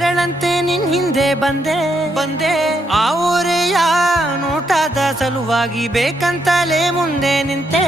ನೆರಳಂತೆ ನಿನ್ ಹಿಂದೆ ಬಂದೆ ಆ ಊರೆಯ ನೋಟದ ಸಲುವಾಗಿ ಬೇಕಂತಲೇ ಮುಂದೆ ನಿಂತೆ